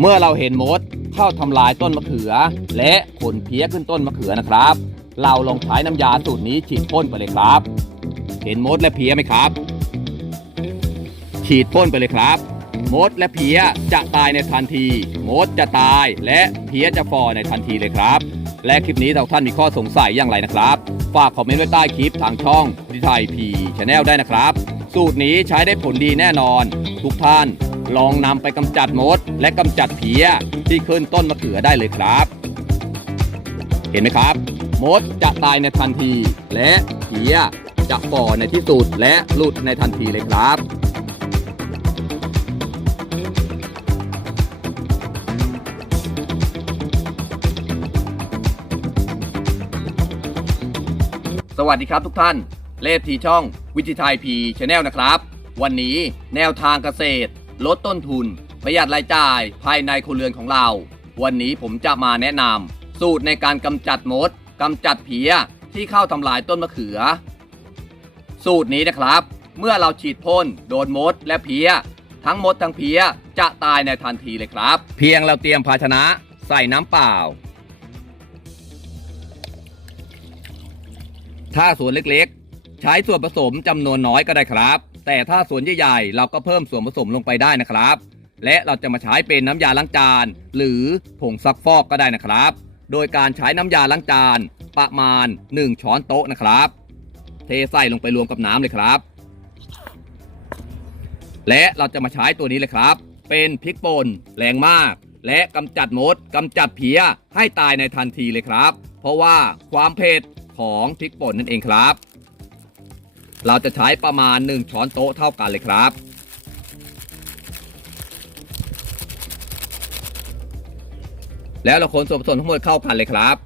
เมื่อเราเห็นมดเข้าทำลายต้นมะเขือ และขนเพี้ยขึ้นต้นมะเขือนะครับ เราลองใช้น้ำยาสูตรนี้ฉีดพ่นไปเลยครับ เห็นมดและเพี้ยไหมครับ ฉีดพ่นไปเลยครับมดและเพี้ยจะตายในทันที มดจะตายและเพี้ยจะฟอในทันทีเลยครับ และคลิปนี้ถ้าท่านมีข้อสงสัยอย่างไรนะครับ ฝากคอมเมนต์ไว้ใต้คลิปทางช่องดิไทยพีชแนลได้นะครับ สูตรนี้ใช้ได้ผลดีแน่นอน ทุกท่านลองนำไปกำจัดมด และกำจัดเพี้ยที่ขึ้นต้นมะเขือได้เลยครับ เห็นไหมครับ มดจะตายในทันที และเพี้ยจะฝ่อในที่สุดและหลุดในทันทีเลยครับสวัสดีครับทุกท่าน เลขทีช่องวิจิไทยพีชแนลนะครับ วันนี้แนวทางเกษตร ลดต้นทุน ประหยัดรายจ่ายภายในครัวเรือนของเรา วันนี้ผมจะมาแนะนำสูตรในการกำจัดมดกำจัดเพี้ยที่เข้าทำลายต้นมะเขือ สูตรนี้นะครับ เมื่อเราฉีดพ่นโดนมดและเพี้ย ทั้งมดทั้งเพี้ยจะตายในทันทีเลยครับ เพียงเราเตรียมภาชนะใส่น้ำเปล่าถ้าสวนเล็กๆ ใช้ส่วนผสมจำนวนน้อยก็ได้ครับ แต่ถ้าส่วนใหญ่ๆเราก็เพิ่มส่วนผสมลงไปได้นะครับ และเราจะมาใช้เป็นน้ำยาล้างจาน หรือผงซักฟอกก็ได้นะครับ โดยการใช้น้ำยาล้างจาน ประมาณ 1 ช้อนโต๊ะนะครับ เทใส่ลงไปรวมกับน้ำเลยครับ และเราจะมาใช้ตัวนี้เลยครับ เป็นพริกป่นแรงมาก และกำจัดมดกำจัดเพี้ยให้ตายในทันทีเลยครับ เพราะว่าความเผ็ดของพริกป่นนั่นเองครับ เราจะใช้ประมาณ 1 ช้อนโต๊ะเท่ากันเลยครับ แล้วเราคนส่วนผสมทั้งหมดเข้ากันเลยครับ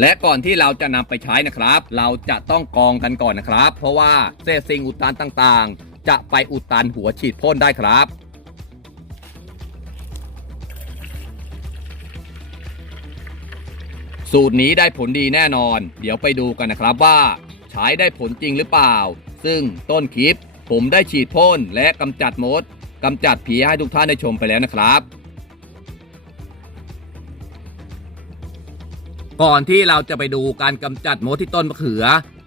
และก่อนที่เราจะนำไปใช้นะครับ เราจะต้องกรองกันก่อนนะครับ เพราะว่าเศษสิ่งอุดตันต่างๆ จะไปอุดตันหัวฉีดพ่นได้ครับ สูตรนี้ได้ผลดีแน่นอน เดี๋ยวไปดูกันนะครับว่า ใช้ได้ผลจริงหรือเปล่า ซึ่งต้นคลิป ผมได้ฉีดพ่นและกำจัดมดกำจัดเพี้ยให้ทุกท่านได้ชมไปแล้วนะครับ ก่อนที่เราจะไปดูการกำจัดมดที่ต้นมะเขือ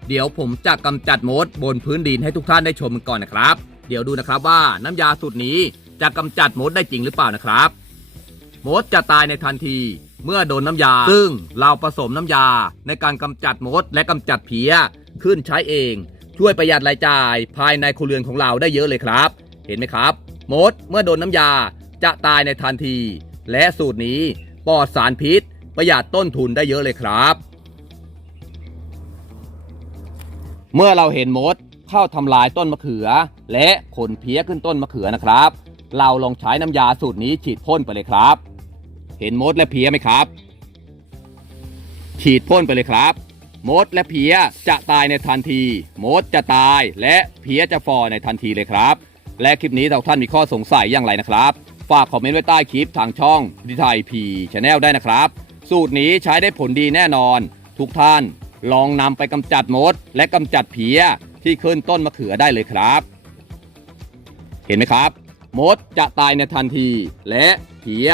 เดี๋ยวผมจะกำจัดมดบนพื้นดินให้ทุกท่านได้ชมกันก่อนนะครับ เดี๋ยวดูนะครับว่าน้ำยาสูตรนี้จะกำจัดมดได้จริงหรือเปล่านะครับ มดจะตายในทันที เมื่อโดนน้ำยา ซึ่งเราผสมน้ำยาในการกำจัดมดและกำจัดเพี้ยขึ้นใช้เอง ช่วยประหยัดรายจ่ายภายในครัวเรือนของเราได้เยอะเลยครับ เห็นไหมครับมดเมื่อโดนน้ำยาจะตายในทันที และสูตรนี้ปลอดสารพิษ ประหยัดต้นทุนได้เยอะเลยครับ เมื่อเราเห็นมดเข้าทำลายต้นมะเขือ และขนเพี้ยขึ้นต้นมะเขือนะครับ เราลองใช้น้ำยาสูตรนี้ฉีดพ่นไปเลยครับ เห็นมดและเพียไหมครับ ฉีดพ่นไปเลยครับ มดและเพียจะตายในทันที มดจะตายและเพียจะฟอในทันทีเลยครับ และคลิปนี้ถ้าท่านมีข้อสงสัยอย่างไรนะครับ ฝากคอมเมนต์ไว้ใต้คลิปทางช่องดิไทยพีชแนลได้นะครับ สูตรนี้ใช้ได้ผลดีแน่นอน ทุกท่านลองนำไปกำจัดมด และกำจัดเพียที่ขึ้นต้นมะเขือได้เลยครับ เห็นไหมครับ มดจะตายในทันทีและเพีย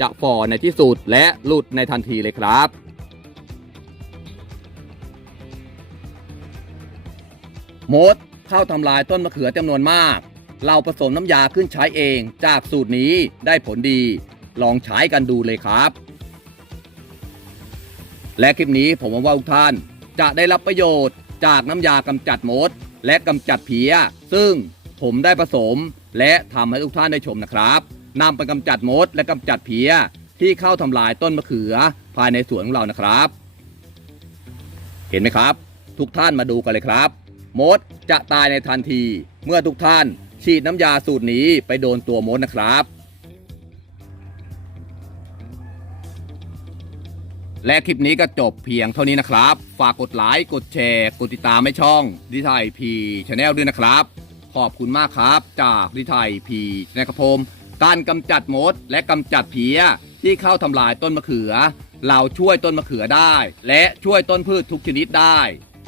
จะฝ่อในที่สุดและหลุดในทันทีเลยครับมดเข้าทำลายต้นมะเขือจำนวนมาก เราผสมน้ำยาขึ้นใช้เองจากสูตรนี้ได้ผลดี ลองใช้กันดูเลยครับ และคลิปนี้ผมหวังว่าทุกท่าน จะได้รับประโยชน์จากน้ำยากำจัดมด และกำจัดเพี้ย ซึ่งผมได้ผสมและทำให้ทุกท่านได้ชมนะครับ นำไปกำจัดมดและกำจัดเพี้ยที่เข้าทำลายต้นมะเขือภายในสวนของเรานะครับ เห็นไหมครับ ทุกท่านมาดูกันเลยครับ มดจะตายในทันที เมื่อทุกท่านฉีดน้ำยาสูตรนี้ไปโดนตัวมดนะครับ และคลิปนี้ก็จบเพียงเท่านี้นะครับ ฝากกดไลค์กดแชร์ กดติดตามให้ช่องดิไทยพีชาแนลด้วยนะครับ ขอบคุณมากครับ จากดิไทยพีนะครับผม การกำจัดมดและกำจัดเพี้ยที่เข้าทำลายต้นมะเขือ เราช่วยต้นมะเขือได้ และช่วยต้นพืชทุกชนิดได้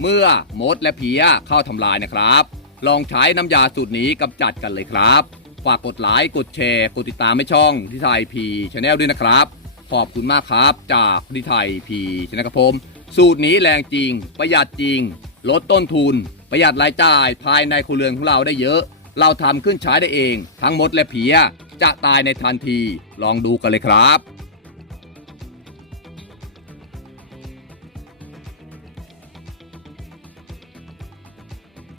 เมื่อมดและเพี้ยเข้าทำลายนะครับ ลองใช้น้ำยาสูตรนี้กำจัดกันเลยครับ ฝากกดไลค์กดแชร์กดติดตามให้ช่องที่ไทยพีชาแนลด้วยนะครับ ขอบคุณมากครับ จากที่ไทยพีชนะครับผมสูตรนี้แรงจริง ประหยัดจริง ลดต้นทุน ประหยัดรายจ่ายภายในครัวเรือนของเราได้เยอะ เราทำขึ้นใช้ได้เอง ทั้งมดและเพีย จะตายในทันที ลองดูกันเลยครับ